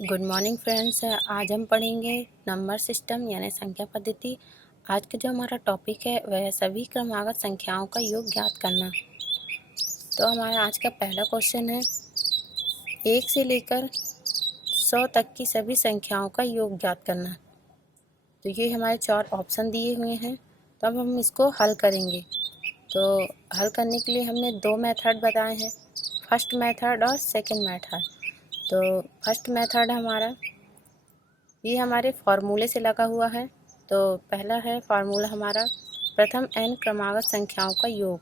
Good morning friends. आज हम पढ़ेंगे नंबर सिस्टम यानी संख्या पद्धति। आज का जो हमारा टॉपिक है वह है सभी क्रमागत संख्याओं का योग ज्ञात करना। तो हमारा आज का पहला क्वेश्चन है 1 से लेकर 100 तक की सभी संख्याओं का योग ज्ञात करना। तो ये हमारे 4 ऑप्शन दिए हुए हैं। तो अब हम इसको हल करेंगे। तो हल करने के लिए हमने 2 मेथड बताए हैं, फर्स्ट मेथड और सेकंड मेथड। तो फर्स्ट मेथड हमारा ये हमारे फार्मूले से लगा हुआ है। तो पहला है फार्मूला हमारा प्रथम n क्रमागत संख्याओं का योग,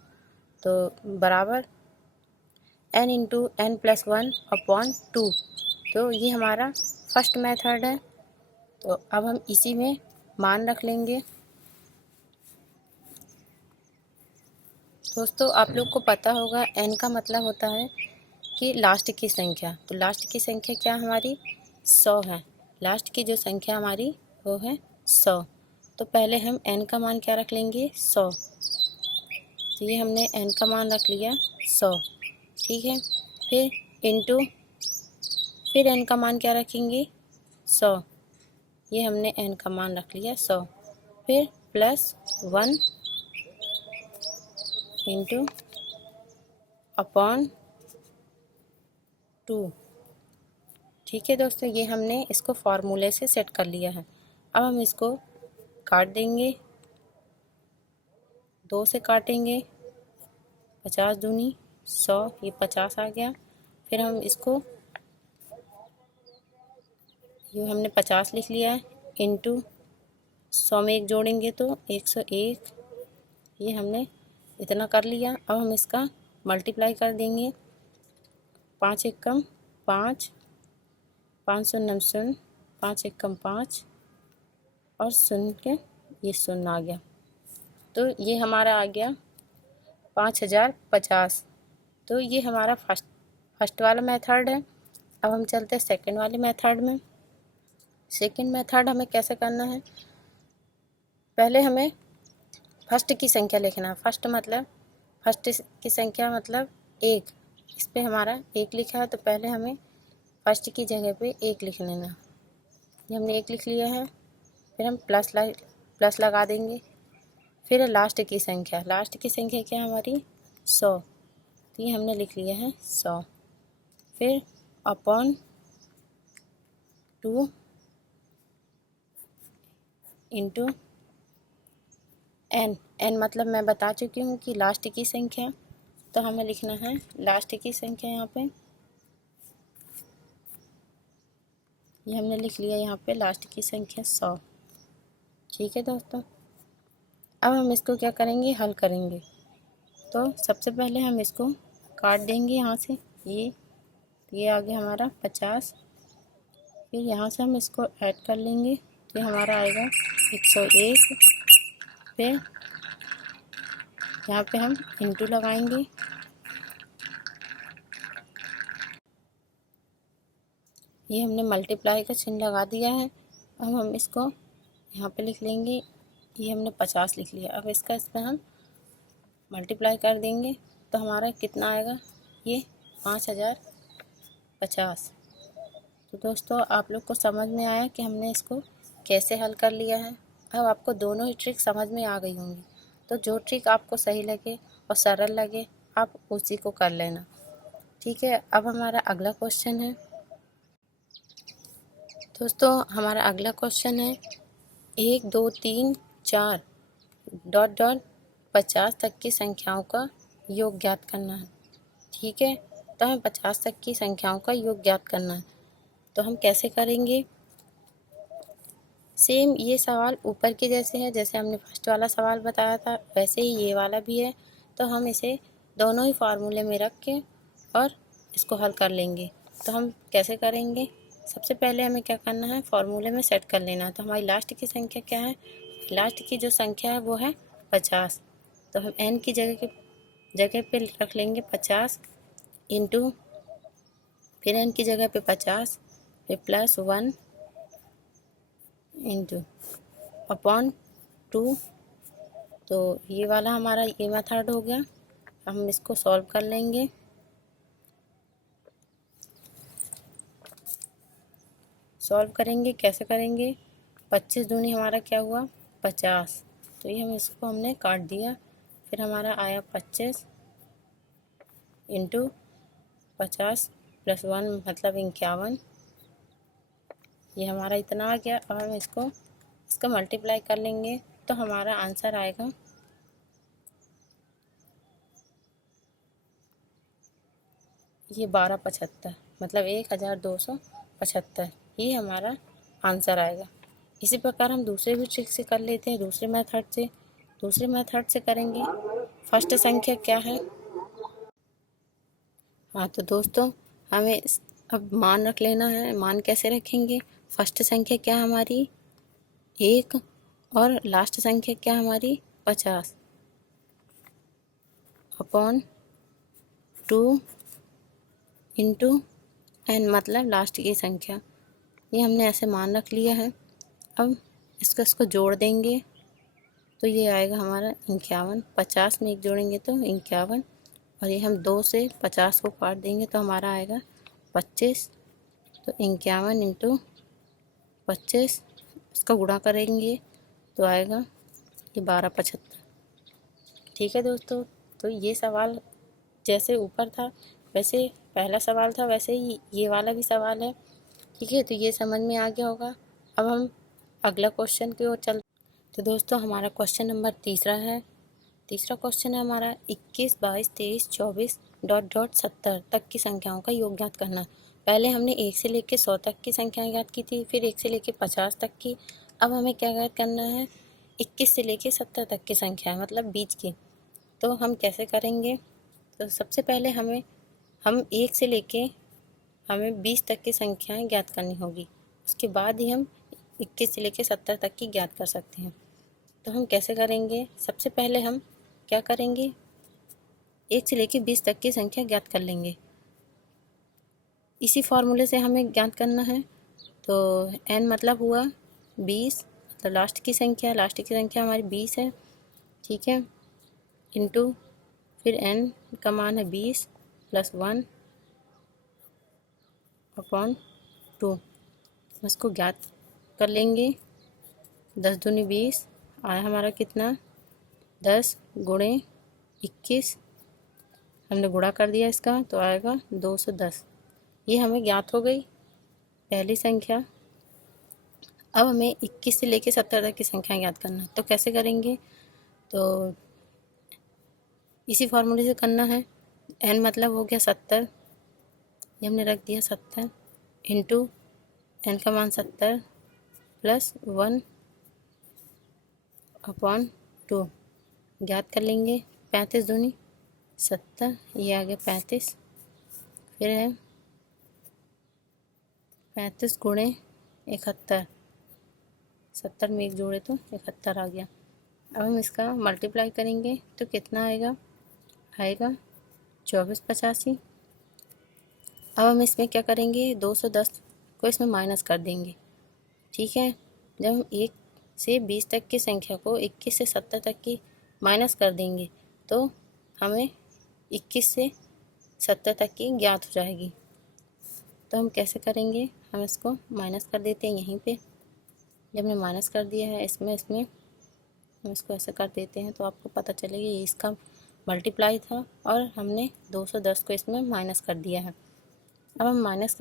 तो बराबर n into n plus 1 upon 2। तो ये हमारा फर्स्ट मेथड है। तो अब हम इसी में मान रख लेंगे। दोस्तों आप लोग को पता होगा n का मतलब होता है कि लास्ट की संख्या। तो लास्ट की संख्या क्या हमारी 100 है। लास्ट की जो संख्या हमारी वो है 100। तो पहले हम n का मान क्या रख लेंगे 100। तो ये हमने n का मान रख लिया 100, ठीक है। फिर इंटू फिर n का मान क्या रखेंगे 100। ये हमने n का मान रख लिया 100। फिर प्लस 1 इंटू अपॉन 2। ठीक है दोस्तों, ये हमने इसको फार्मूले से सेट कर लिया है। अब हम इसको काट देंगे, 2 से काटेंगे, 50 दूनी 100, ये 50 आ गया। फिर हम इसको ये हमने 50 लिख लिया है, इंटू 100 में 1 जोड़ेंगे तो 101। ये हमने इतना कर लिया। अब हम इसका मल्टीप्लाई कर देंगे, 5 एकम 5, 5 शून्य शून्य, 5 एकम 5 और शून्य के ये शून्य आ गया। तो ये हमारा आ गया 5050। तो ये हमारा फर्स्ट वाला मेथड है। अब हम चलते हैं सेकंड वाले मेथड में। सेकंड मेथड हमें कैसे करना है, पहले हमें फर्स्ट की संख्या लिखना है। फर्स्ट की संख्या मतलब 1। इस पे हमारा 1 लिखा है, तो पहले हमें फर्स्ट की जगह पे 1 लिख लेना। ये हमने 1 लिख लिया है। फिर हम प्लस लगा देंगे। फिर लास्ट की संख्या क्या हमारी 100। तो ये हमने लिख लिया है 100। फिर अपॉन 2 इंटू n मतलब मैं बता चुकी हूँ कि लास्ट की संख्या। तो हमें लिखना है लास्ट की संख्या। यहाँ पे ये हमने लिख लिया, यहाँ पे लास्ट की संख्या 100। ठीक है दोस्तों, अब हम इसको क्या करेंगे, हल करेंगे। तो सबसे पहले हम इसको काट देंगे यहाँ से। ये आ गया हमारा 50। फिर यहाँ से हम इसको ऐड कर लेंगे, तो हमारा आएगा 101। फिर यहाँ पे हम इंटू लगाएंगे। ये हमने मल्टीप्लाई का चिन्ह लगा दिया है। अब हम इसको यहाँ पे लिख लेंगे। ये हमने 50 लिख लिया। अब इसमें हम मल्टीप्लाई कर देंगे, तो हमारा कितना आएगा, ये 5050। तो दोस्तों आप लोग को समझ में आया कि हमने इसको कैसे हल कर लिया है। अब आपको दोनों ही ट्रिक समझ में आ गई होंगी। तो जो ट्रिक आपको सही लगे और सरल लगे आप उसी को कर लेना। ठीक है, अब हमारा अगला क्वेश्चन है। दोस्तों हमारा अगला क्वेश्चन है 1 2 3 4 डॉट डॉट 50 तक की संख्याओं का योग ज्ञात करना है। ठीक है, तो हमें 50 तक की संख्याओं का योग ज्ञात करना है। तो हम कैसे करेंगे, सेम ये सवाल ऊपर के जैसे है, जैसे हमने फर्स्ट वाला सवाल बताया था वैसे ही ये वाला भी है। तो हम इसे दोनों ही फार्मूले में रख के और इसको हल कर लेंगे। तो हम कैसे करेंगे, सबसे पहले हमें क्या करना है, फार्मूले में सेट कर लेना। तो हमारी लास्ट की संख्या क्या है, लास्ट की जो संख्या है वो है 50। तो हम n की जगह पे रख लेंगे 50 इंटू, फिर n की जगह पे 50, फिर प्लस 1 इंटू अपॉन 2। तो ये वाला हमारा ये मेथड हो गया। हम इसको सॉल्व कर लेंगे। सॉल्व करेंगे। कैसे करेंगे? 25 दूनी हमारा क्या हुआ? 50। तो ये इसको हमने काट दिया। फिर हमारा आया 25 इंटू 50 प्लस 1 मतलब 51। ये हमारा इतना आ गया। अब हम इसका मल्टीप्लाई कर लेंगे तो हमारा आंसर आएगा ये 1275 मतलब 1275। ये हमारा आंसर आएगा। इसी प्रकार हम दूसरे भी ट्रिक से कर लेते हैं, दूसरे मेथड से करेंगे। फर्स्ट संख्या क्या है? हाँ तो दोस्तों, हमें अब मान रख लेना है। मान कैसे रखेंगे? फर्स्ट संख्या क्या हमारी? 1 और लास्ट संख्या क्या हमारी? 50 अपॉन 2 इंटू n मतलब लास्ट की संख्या। ये हमने ऐसे मान रख लिया है। अब इसको जोड़ देंगे तो ये आएगा हमारा 51। 50 में 1 जोड़ेंगे तो 51, और ये हम 2 से 50 को काट देंगे तो हमारा आएगा 25। तो 51 इंटू 25 इसका गुणा करेंगे तो आएगा ये 1275। ठीक है दोस्तों, तो ये सवाल जैसे ऊपर था वैसे पहला सवाल था, वैसे ही ये वाला भी सवाल है। ठीक है, तो ये समझ में आ गया होगा। अब हम अगला क्वेश्चन की ओर चलते। तो दोस्तों, हमारा क्वेश्चन नंबर तीसरा है। तीसरा क्वेश्चन है हमारा 21, 22, 23, 24 डॉट डॉट 70 तक की संख्याओं का योग ज्ञात करना। पहले हमने 1 से लेकर 100 तक की संख्याएं ज्ञात की थी, फिर 1 से लेकर 50 तक की। अब हमें क्या ज्ञात करना है? 21 से लेकर 70 तक की संख्याएं मतलब बीच की। तो हम कैसे करेंगे? तो सबसे पहले हम 1 से लेके हमें 20 तक की संख्याएं ज्ञात करनी होगी। उसके बाद ही हम 21 से लेकर 70 तक की ज्ञात कर सकते हैं। तो हम कैसे करेंगे? सबसे पहले हम क्या करेंगे? 1 से लेकर 20 तक की संख्या ज्ञात कर लेंगे। इसी फॉर्मूले से हमें ज्ञात करना है। तो n मतलब हुआ 20, तो लास्ट की संख्या हमारी 20 है। ठीक है, इंटू फिर n का मान है 20 प्लस 1 अपॉन 2। इसको ज्ञात कर लेंगे। 10 दूनी 20 आया हमारा कितना? 10 गुणे 21, हमने गुणा कर दिया इसका तो आएगा 210। ये हमें ज्ञात हो गई पहली संख्या। अब हमें 21 से लेकर 70 तक की संख्या ज्ञात करना है। तो कैसे करेंगे? तो इसी फॉर्मूले से करना है। n मतलब हो गया 70, ये हमने रख दिया 70 इंटू n का मान 70 प्लस 1 अपॉन 2 ज्ञात कर लेंगे। 35 दूनी 70, ये आ गया 35। फिर है 35 गुणे 71, 70 में 1 जोड़े तो 71 आ गया। अब हम इसका मल्टीप्लाई करेंगे तो कितना आएगा? 2485। अब हम इसमें क्या करेंगे? 210 को इसमें माइनस कर देंगे। ठीक है, जब हम 1 से 20 तक की संख्या को 21 से 70 तक की माइनस कर देंगे तो हमें 21 से 70 तक की ज्ञात हो जाएगी। तो हम कैसे करेंगे? हम इसको माइनस कर देते हैं यहीं पे। जब हमने माइनस कर दिया है इसमें हम इसको ऐसे कर देते हैं तो आपको पता चलेगा ये इसका मल्टीप्लाई था और हमने 210 को इसमें माइनस कर दिया है। अब हम माइनस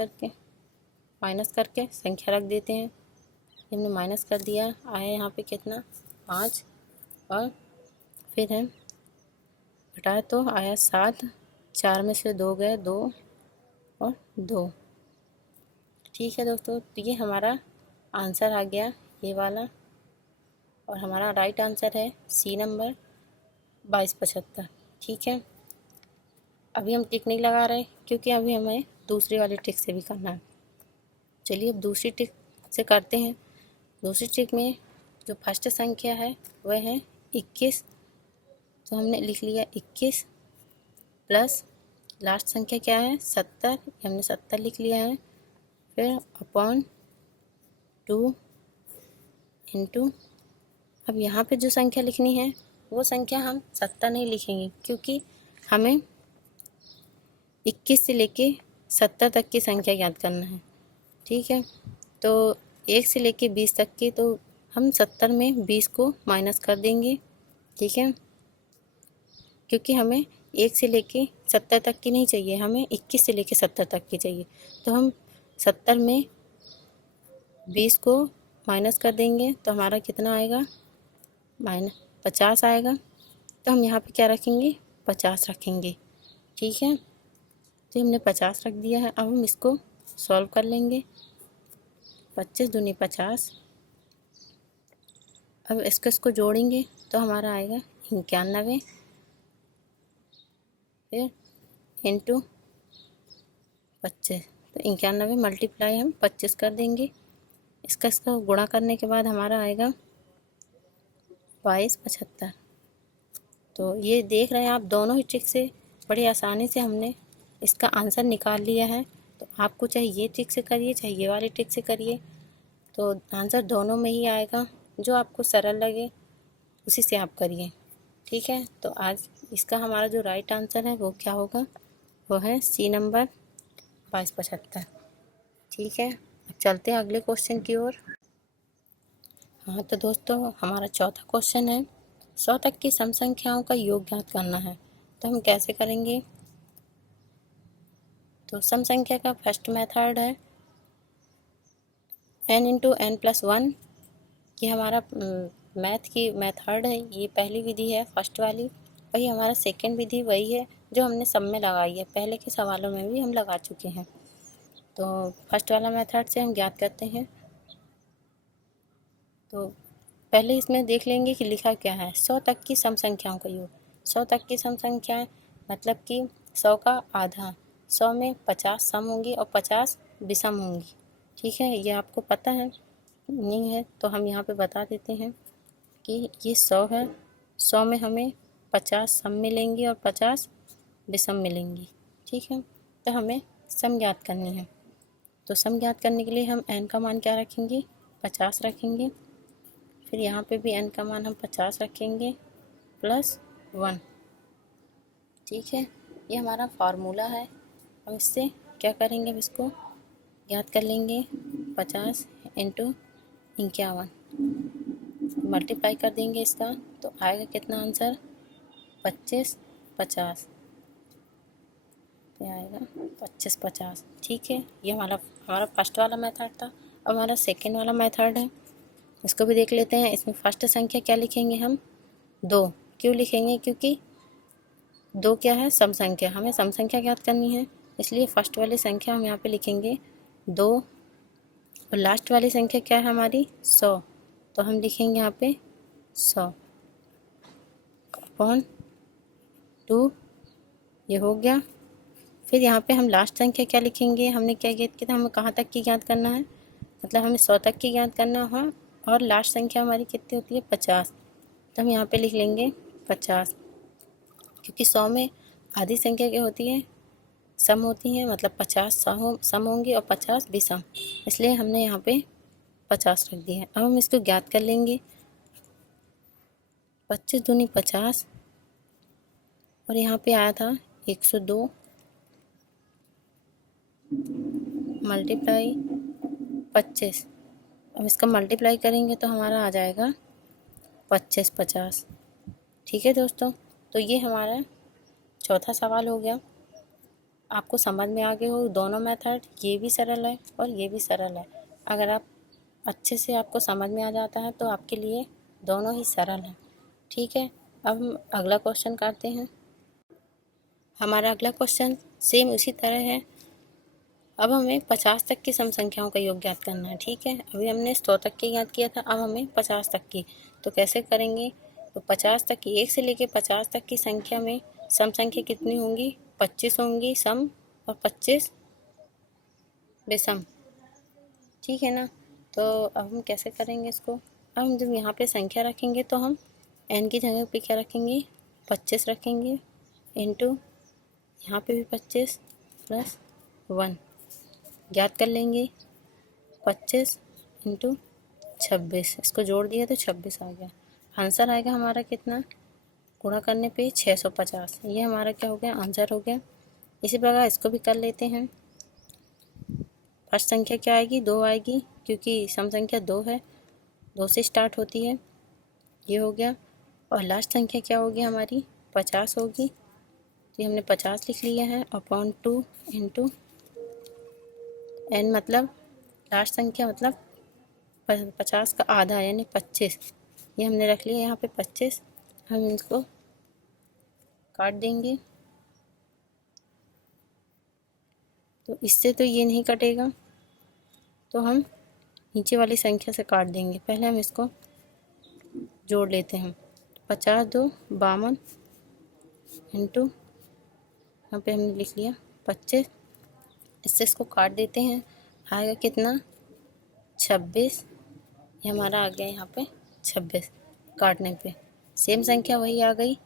करके संख्या रख देते हैं। हमने माइनस कर दिया, आया यहाँ पे कितना? 5, और फिर है घटाए तो आया 7, 4 में से 2 गए 2 और 2। ठीक है दोस्तों, तो ये हमारा आंसर आ गया ये वाला, और हमारा राइट आंसर है सी नंबर 2275। ठीक है, अभी हम टिक नहीं लगा रहे क्योंकि अभी हमें दूसरी वाली ट्रिक से भी करना है। चलिए अब दूसरी ट्रिक से करते हैं। दूसरी ट्रिक में जो फर्स्ट संख्या है वह है 21। तो हमने लिख लिया 21 प्लस लास्ट संख्या क्या है? 70, हमने 70 लिख लिया है। फिर अपॉन 2 इंटू, अब यहाँ पे जो संख्या लिखनी है वो संख्या हम 70 नहीं लिखेंगे क्योंकि हमें 21 से लेके 70 तक की संख्या ज्ञात करना है। ठीक है, तो 1 से लेके 20 तक की, तो हम 70 में 20 को माइनस कर देंगे, ठीक है, क्योंकि हमें 1 से लेके 70 तक की नहीं चाहिए, हमें 21 से लेके 70 तक की चाहिए। तो हम 70 में 20 को माइनस कर देंगे, तो हमारा कितना आएगा, -50 आएगा। तो हम यहाँ पे क्या रखेंगे, 50 रखेंगे, ठीक है। तो हमने 50 रख दिया है। अब हम इसको सॉल्व कर लेंगे। 25 दूनी 50। अब इसको जोड़ेंगे तो हमारा आएगा 91, फिर इंटू 25। तो 91 मल्टीप्लाई हम 25 कर देंगे। इसका गुणा करने के बाद हमारा आएगा 2275। तो ये देख रहे हैं आप, दोनों ही ट्रिक से बड़ी आसानी से हमने इसका आंसर निकाल लिया है। तो आपको चाहे ये ट्रिक से करिए, चाहे ये वाली ट्रिक से करिए, तो आंसर दोनों में ही आएगा। जो आपको सरल लगे उसी से आप करिए, ठीक है। तो आज इसका हमारा जो राइट आंसर है वो क्या होगा, वो है सी नंबर 2275, ठीक है। अब चलते हैं अगले क्वेश्चन की ओर। हाँ तो दोस्तों, हमारा चौथा क्वेश्चन है 100 तक की सम संख्याओं का योग ज्ञात करना है। तो हम कैसे करेंगे, तो सम संख्या का फर्स्ट मेथड है n इंटू n+1। ये हमारा मैथ की मेथड है, ये पहली विधि है, फर्स्ट वाली। वही हमारा सेकंड विधि वही है जो हमने सब में लगाई है, पहले के सवालों में भी हम लगा चुके हैं। तो फर्स्ट वाला मेथड से हम ज्ञात करते हैं। तो पहले इसमें देख लेंगे कि लिखा क्या है, 100 तक की सम संख्याओं का योग। 100 तक की सम संख्याएं मतलब कि 100 का आधा, 100 में 50 सम होंगी और 50 विषम होंगी, ठीक है। ये आपको पता है नहीं है तो हम यहाँ पे बता देते हैं कि ये 100 है, 100 में हमें 50 सम मिलेंगी और 50 विषम मिलेंगी, ठीक है। तो हमें सम ज्ञात करनी है। तो सम ज्ञात करने के लिए हम n का मान क्या रखेंगे, 50 रखेंगे। फिर यहाँ पे भी n का मान हम 50 रखेंगे +1, ठीक है। ये हमारा फार्मूला है। हम इससे क्या करेंगे, अब इसको ज्ञात कर लेंगे। 50 इंटू 51 मल्टीप्लाई कर देंगे इसका, तो आएगा कितना आंसर, 25 50 पे आएगा 25 50, ठीक है। ये हमारा फर्स्ट वाला मेथड था। अब हमारा सेकेंड वाला मेथड है, इसको भी देख लेते हैं। इसमें फर्स्ट संख्या क्या लिखेंगे हम, 2। क्यों लिखेंगे, क्योंकि 2 क्या है, सम संख्या, हमें सम संख्या ज्ञात करनी है, इसलिए फर्स्ट वाली संख्या हम यहाँ पे लिखेंगे 2। और लास्ट वाली संख्या क्या है हमारी, 100। तो हम लिखेंगे यहाँ पे 100 अपॉन 2, ये हो गया। फिर यहाँ पे हम लास्ट संख्या क्या लिखेंगे, हमने क्या ज्ञात किया था, हमें कहाँ तक की ज्ञात करना है, मतलब हमें 100 तक की ज्ञात करना है। और लास्ट संख्या हमारी कितनी होती है, 50। तो हम यहाँ पे लिख लेंगे 50, क्योंकि 100 में आधी संख्या क्या होती है, सम होती है, मतलब 50 सम होंगी और 50 विषम, इसलिए हमने यहाँ पे 50 रख दिया है। अब हम इसको ज्ञात कर लेंगे। 25 दूनी 50 और यहाँ पे आया था 102 मल्टीप्लाई 25। अब इसका मल्टीप्लाई करेंगे तो हमारा आ जाएगा 25 50, ठीक है दोस्तों। तो ये हमारा चौथा सवाल हो गया। आपको समझ में आ गए हो दोनों मेथड, ये भी सरल है और ये भी सरल है। अगर आप अच्छे से आपको समझ में आ जाता है तो आपके लिए दोनों ही सरल हैं, ठीक है। अब हम अगला क्वेश्चन करते हैं। हमारा अगला क्वेश्चन सेम उसी तरह है। अब हमें 50 तक की सम संख्याओं का योग ज्ञात करना है, ठीक है। अभी हमने 100 तक की ज्ञात किया था, अब हमें 50 तक की। तो कैसे करेंगे, तो 50 तक की, 1 से लेके 50 तक की संख्या में सम संख्या कितनी होंगी, 25 होंगी सम और 25 विषम, ठीक है ना। तो अब हम कैसे करेंगे इसको, अब हम जब यहाँ पे संख्या रखेंगे तो हम n की जगह पे क्या रखेंगे, 25 रखेंगे, इंटू यहाँ पे भी 25 +1 ज्ञात कर लेंगे। 25 इंटू 26, इसको जोड़ दिया तो 26 आ गया। आंसर आएगा हमारा कितना, गुणा करने पे 650। ये हमारा क्या हो गया, आंसर हो गया। इसी प्रकार इसको भी कर लेते हैं। फर्स्ट संख्या क्या आएगी, 2 आएगी, क्योंकि सम संख्या 2 है, 2 से स्टार्ट होती है, ये हो गया। और लास्ट संख्या क्या होगी हमारी, 50 होगी, तो हमने 50 लिख लिया है, अपॉन 2 इंटू n, मतलब लास्ट संख्या मतलब 50 का आधा यानी 25, ये हमने रख लिया यहाँ पे 25। हम इसको काट देंगे, तो इससे तो ये नहीं कटेगा, तो हम नीचे वाली संख्या से काट देंगे। पहले हम इसको जोड़ लेते हैं, 50 2 52 इंटू यहाँ पे हमने लिख लिया 25, इससे इसको काट देते हैं, आएगा कितना 26, ये हमारा आ गया यहाँ पे 26, काटने पे सेम संख्या वही आ गई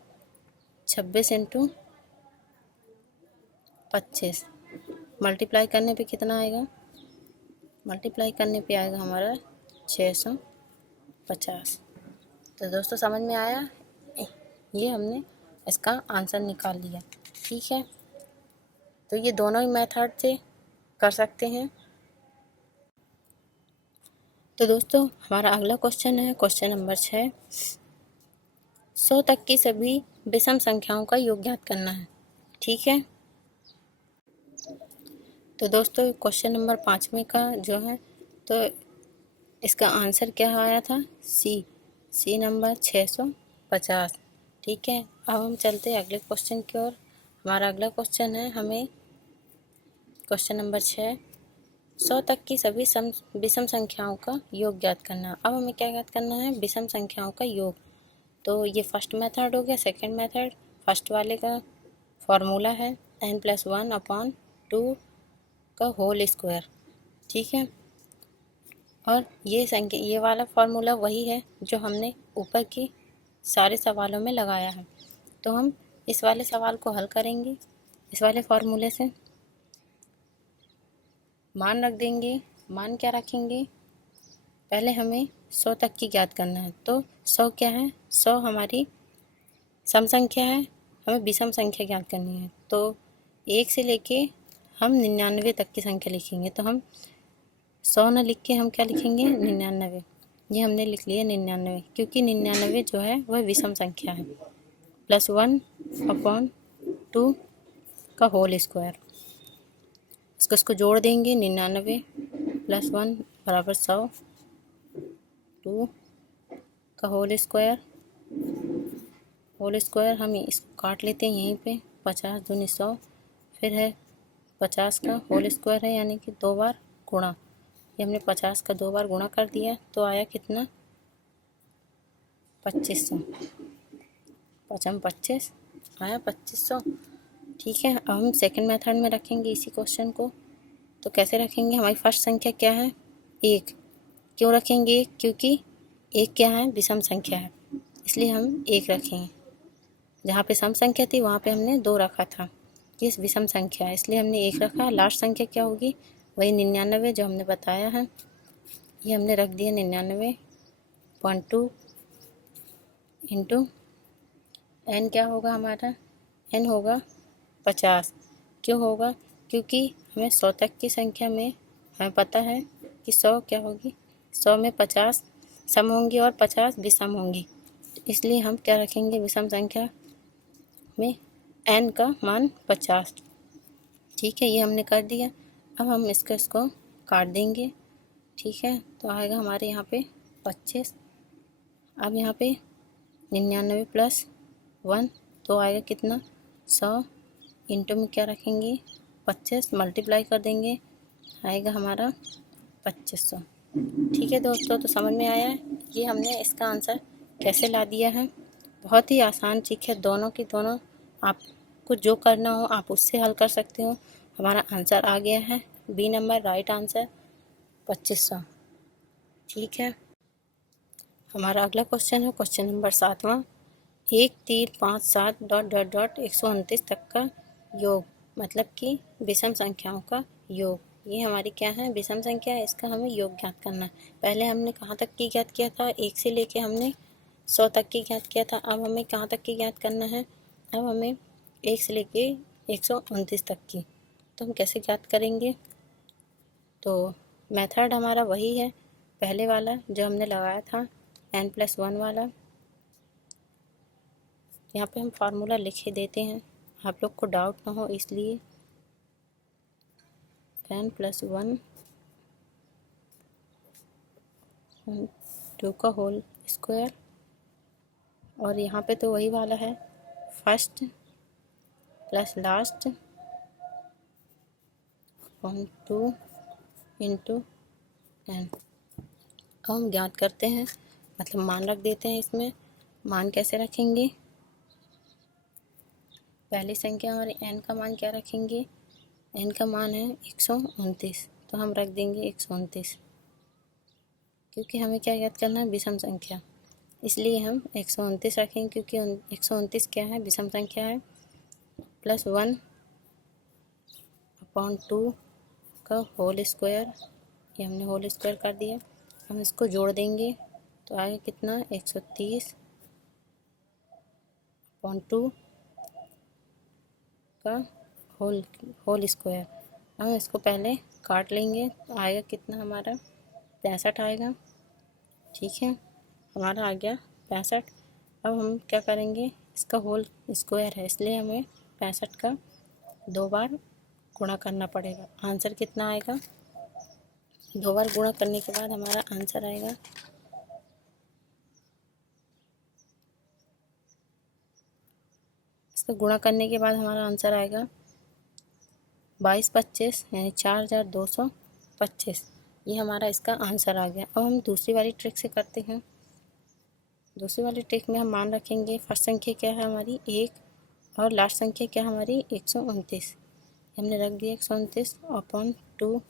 26 इंटू 25, मल्टीप्लाई करने पे कितना आएगा, मल्टीप्लाई करने पे आएगा हमारा 650। तो दोस्तों समझ में आया, ये हमने इसका आंसर निकाल लिया। ठीक है, तो ये दोनों ही मेथड से कर सकते हैं। तो दोस्तों हमारा अगला क्वेश्चन है क्वेश्चन नंबर 6, 100 तक की सभी विषम संख्याओं का योग ज्ञात करना है। ठीक है, तो दोस्तों क्वेश्चन नंबर 5 में का जो है, तो इसका आंसर क्या आया था, सी नंबर 650। ठीक है, अब हम चलते हैं अगले क्वेश्चन की ओर। हमारा अगला क्वेश्चन है, हमें क्वेश्चन नंबर 6, 100 तक की सभी विषम संख्याओं का योग ज्ञात करना। अब हमें क्या ज्ञात करना है, विषम संख्याओं का योग। तो ये फर्स्ट मेथड हो गया। सेकंड मेथड, फर्स्ट वाले का फॉर्मूला है n+1/2 का होल स्क्वायर। ठीक है, और ये वाला फॉर्मूला वही है जो हमने ऊपर की सारे सवालों में लगाया है। तो हम इस वाले सवाल को हल करेंगे, इस वाले फॉर्मूले से मान रख देंगे। मान क्या रखेंगे, पहले हमें 100 तक की ज्ञात करना है। तो 100 क्या है, 100 हमारी सम संख्या है, हमें विषम संख्या ज्ञात करनी है। तो 1 से लेके हम 99 तक की संख्या लिखेंगे। तो हम 100 न लिख के हम क्या लिखेंगे, 99। ये हमने लिख लिया 99, क्योंकि 99 जो है वह विषम संख्या है। +1/2 का होल स्क्वायर, इसको जोड़ देंगे, 99 + 1 बराबर 100, 2 का होल स्क्वायर हम इसको काट लेते हैं यहीं पे, 50 दूनी 100, फिर है 50 का होल स्क्वायर है, यानी कि 2 बार गुणा। ये हमने 50 का 2 बार गुणा कर दिया, तो आया कितना 2500, 25 आया 2500। ठीक है, अब हम सेकंड मेथड में रखेंगे इसी क्वेश्चन को। तो कैसे रखेंगे, हमारी फर्स्ट संख्या क्या है, 1। क्यों रखेंगे 1, क्योंकि 1 क्या है, विषम संख्या है, इसलिए हम 1 रखेंगे। जहाँ पे सम संख्या थी वहाँ पे हमने 2 रखा था, ये विषम संख्या है इसलिए हमने 1 रखा। लास्ट संख्या क्या होगी, वही 99 जो हमने बताया है, ये हमने रख दिया 99.2 इंटू n क्या होगा हमारा, n होगा 50। क्यों होगा, क्योंकि हमें 100 तक की संख्या में हमें पता है कि 100 क्या होगी, 100 में 50 सम होंगी और 50 विषम होंगी, इसलिए हम क्या रखेंगे, विषम संख्या में n का मान 50। ठीक है, ये हमने कर दिया। अब हम इसको काट देंगे। ठीक है, तो आएगा हमारे यहाँ पे 25। अब यहाँ पे 99 + 1 तो आएगा कितना 100, इंटू में क्या रखेंगे 25, मल्टीप्लाई कर देंगे, आएगा हमारा 2500। ठीक है दोस्तों, तो समझ में आया है ये हमने इसका आंसर कैसे ला दिया है। बहुत ही आसान ट्रिक है, दोनों की दोनों आपको जो करना हो आप उससे हल कर सकते हो। हमारा आंसर आ गया है बी नंबर, राइट आंसर 2500। ठीक है, हमारा अगला क्वेश्चन है क्वेश्चन नंबर 7वां, 1 3 5 7 ... 129 तक का योग, मतलब कि विषम संख्याओं का योग। ये हमारी क्या है, विषम संख्या है, इसका हमें योग ज्ञात करना है। पहले हमने कहाँ तक की ज्ञात किया था, 1 से लेके हमने 100 तक की ज्ञात किया था। अब हमें कहाँ तक की ज्ञात करना है, अब हमें 1 से लेके 129 तक की। तो हम कैसे ज्ञात करेंगे, तो मेथड हमारा वही है पहले वाला जो हमने लगाया था n+1 वाला। यहाँ पे हम फार्मूला लिख ही देते हैं, आप लोग को डाउट ना हो इसलिए। n+1 2 का होल स्क्वायर, और यहाँ पे तो वही वाला है first plus last 2 into n। अब हम ज्ञात करते हैं, मतलब मान रख देते हैं इसमें। मान कैसे रखेंगे, पहली संख्या हमारी n का मान क्या रखेंगे, n का मान है 129, तो हम रख देंगे 129, क्योंकि हमें क्या ज्ञात करना है, विषम संख्या, इसलिए हम 129 रखेंगे, क्योंकि 129 क्या है, विषम संख्या है। +1/2 का होल स्क्वायर, ये हमने होल स्क्वायर कर दिया। हम इसको जोड़ देंगे तो आगे कितना, 130/2 का होल स्क्वायर। हम इसको पहले काट लेंगे तो आएगा कितना हमारा, 65 आएगा। ठीक है, हमारा आ गया 65। अब हम क्या करेंगे, इसका होल स्क्वायर है इसलिए हमें 65 का 2 बार गुणा करना पड़ेगा। आंसर कितना आएगा, 2 बार गुणा करने के बाद हमारा आंसर आएगा, इसका गुणा करने के बाद हमारा आंसर आएगा 22×25 यानी 4225। ये हमारा इसका आंसर आ गया। अब हम दूसरी वाली ट्रिक से करते हैं। दूसरी वाली ट्रिक में हम मान रखेंगे, फर्स्ट संख्या क्या है हमारी 1 और लास्ट संख्या क्या हमारी 129। हमने रख दिया 129/2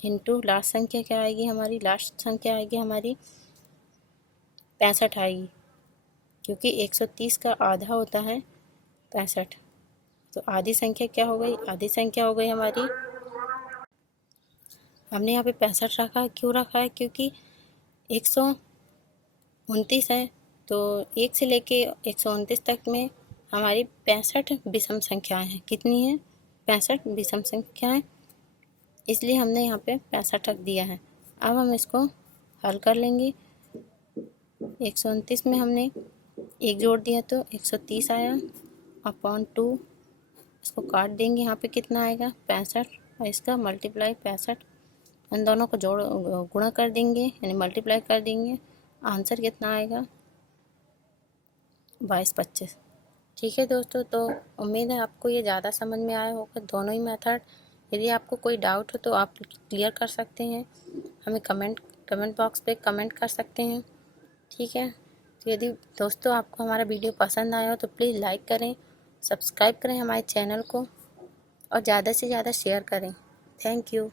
इंटू लास्ट संख्या क्या आएगी हमारी, लास्ट संख्या आएगी हमारी 65 आएगी, क्योंकि 130 का आधा होता है 65। तो आधी संख्या क्या हो गई, आधी संख्या हो गई हमारी, हमने यहाँ पे 65 रखा, क्यों रखा है, क्योंकि 129 है, तो 1 से लेके 129 तक में हमारी 65 विषम संख्याएं हैं। कितनी हैं, 65 विषम संख्याएं, इसलिए हमने यहाँ पे 65 रख दिया है। अब हम इसको हल कर लेंगे। 129 में हमने 1 जोड़ दिया तो 130 आया /2, इसको काट देंगे, यहाँ पे कितना आएगा 65, और इसका मल्टीप्लाई 65, इन दोनों को गुणा कर देंगे यानी मल्टीप्लाई कर देंगे, आंसर कितना आएगा 22×25। ठीक है दोस्तों, तो उम्मीद है आपको ये ज़्यादा समझ में आया होगा दोनों ही मेथड। यदि आपको कोई डाउट हो तो आप क्लियर कर सकते हैं, हमें कमेंट बॉक्स पे कमेंट कर सकते हैं। ठीक है, तो यदि दोस्तों आपको हमारा वीडियो पसंद आया हो तो प्लीज़ लाइक करें, सब्सक्राइब करें हमारे चैनल को, और ज़्यादा से ज़्यादा शेयर करें। Thank you.